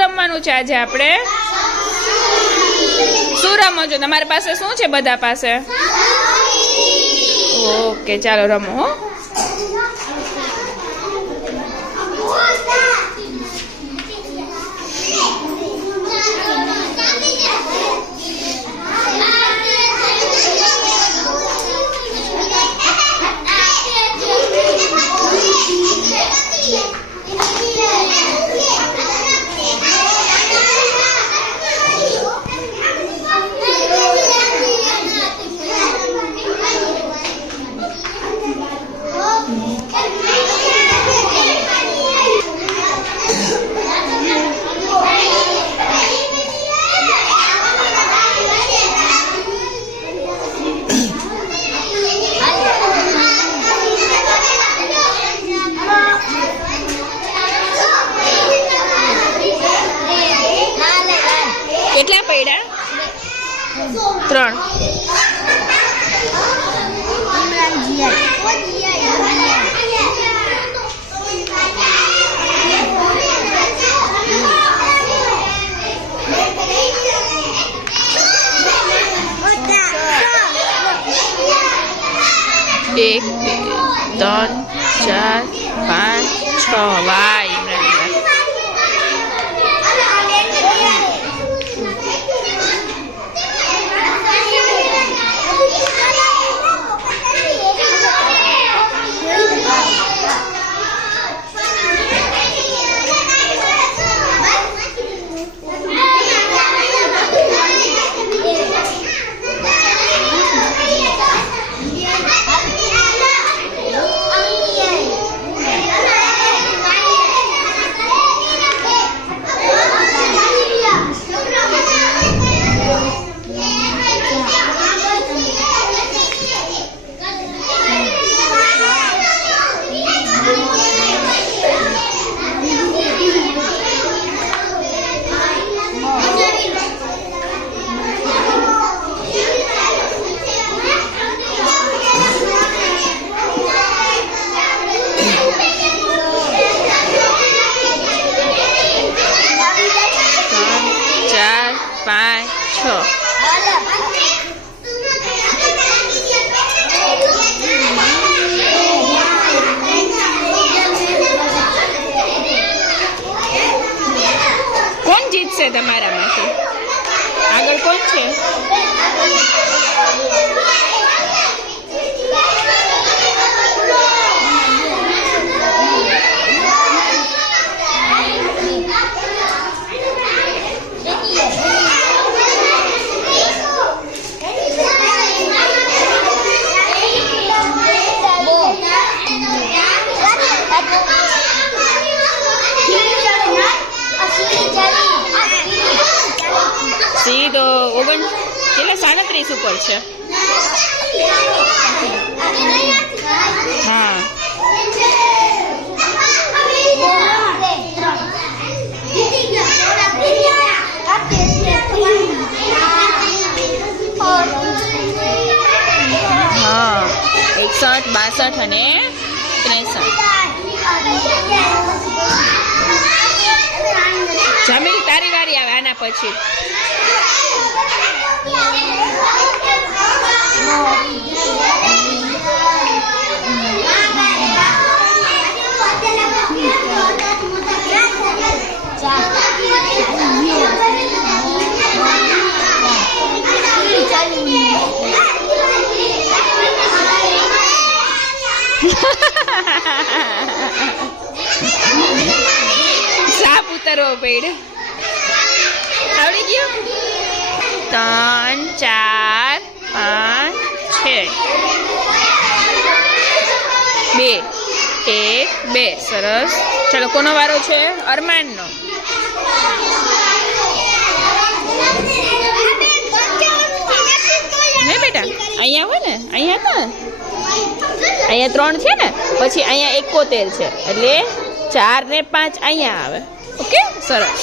રમવાનું છે આજે આપણે? શું રમો છો? તમારી પાસે શું છે? બધા પાસે ઓકે, ચાલો રમો હો. કેટલા પડ્યા? 3. એક, 2, 3, 4, 5, 6. વાહ ઇમરાન. કોણ જીતશે તમારામાંથી? આગળ કોણ છે? સીધો 37 ઉપર છે. હા હા 61, 62 અને 63. જમીલ તારી વારી આવે આના પછી. સાપ ઉતરવો પડ્યો. આવડી ગયું? 3, 4, 5, 6. 2, 1, 2. સરસ. ચાલો કોનો વારો છે? અરમાનનો. ને બેટા અહીંયા હોય ને, અહીંયા હતા, અહીંયા 3 છે ને, પછી અહીંયા 71 છે, એટલે 4 ને 5 અહીંયા આવે. ઓકે, સરસ.